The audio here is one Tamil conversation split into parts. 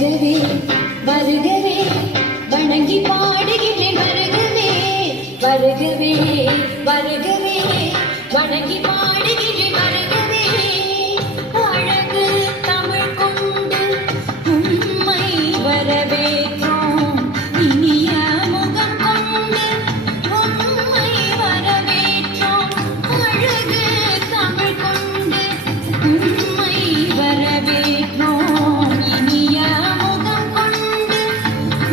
வருகவே வருகவே வணங்கி பாடுகிறேன் வருகவே வருகவே வருகவே வணங்கி பாடுகிறேன் வருகவே அழகு தமிழ் கொண்டு உம்மை வரவேற்றோம் இனிய முகம் கொண்டு உம்மை வரவேற்றோம் அழகு தமிழ் கொண்டு உம்மை வரவேற்றோம் இனிய முகம் கொண்டு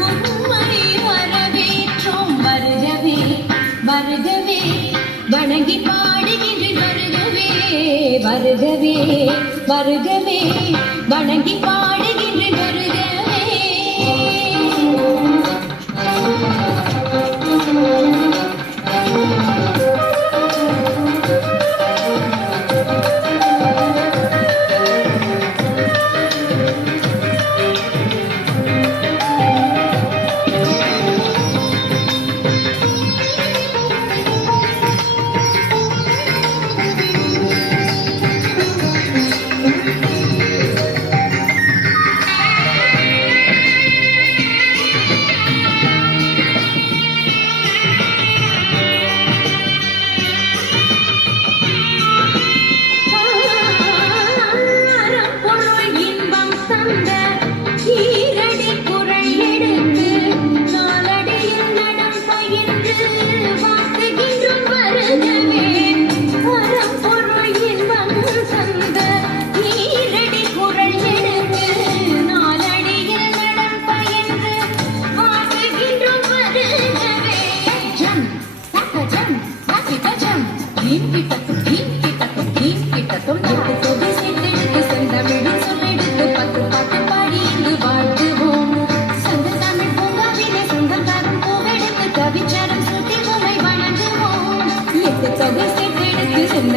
உம்மை வரவேற்றோம் வருகவே வருகவே வணங்கி பாடுகின்றேன் வருகவே வருகவே வருகவே வணங்கி பாடுகின்றேன் வருகவே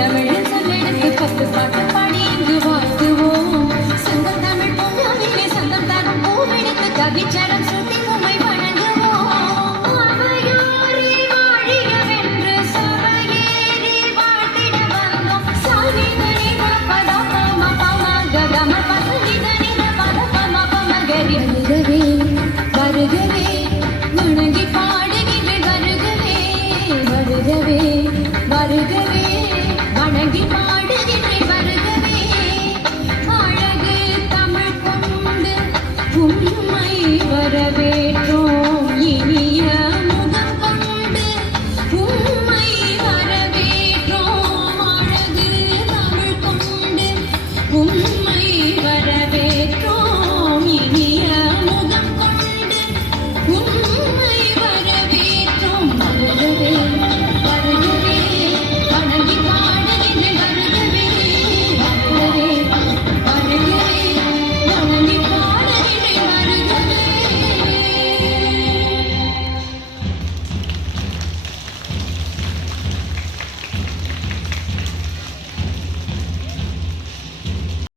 தமிழ் சொல்லெடுத்து பத்து பாட்டு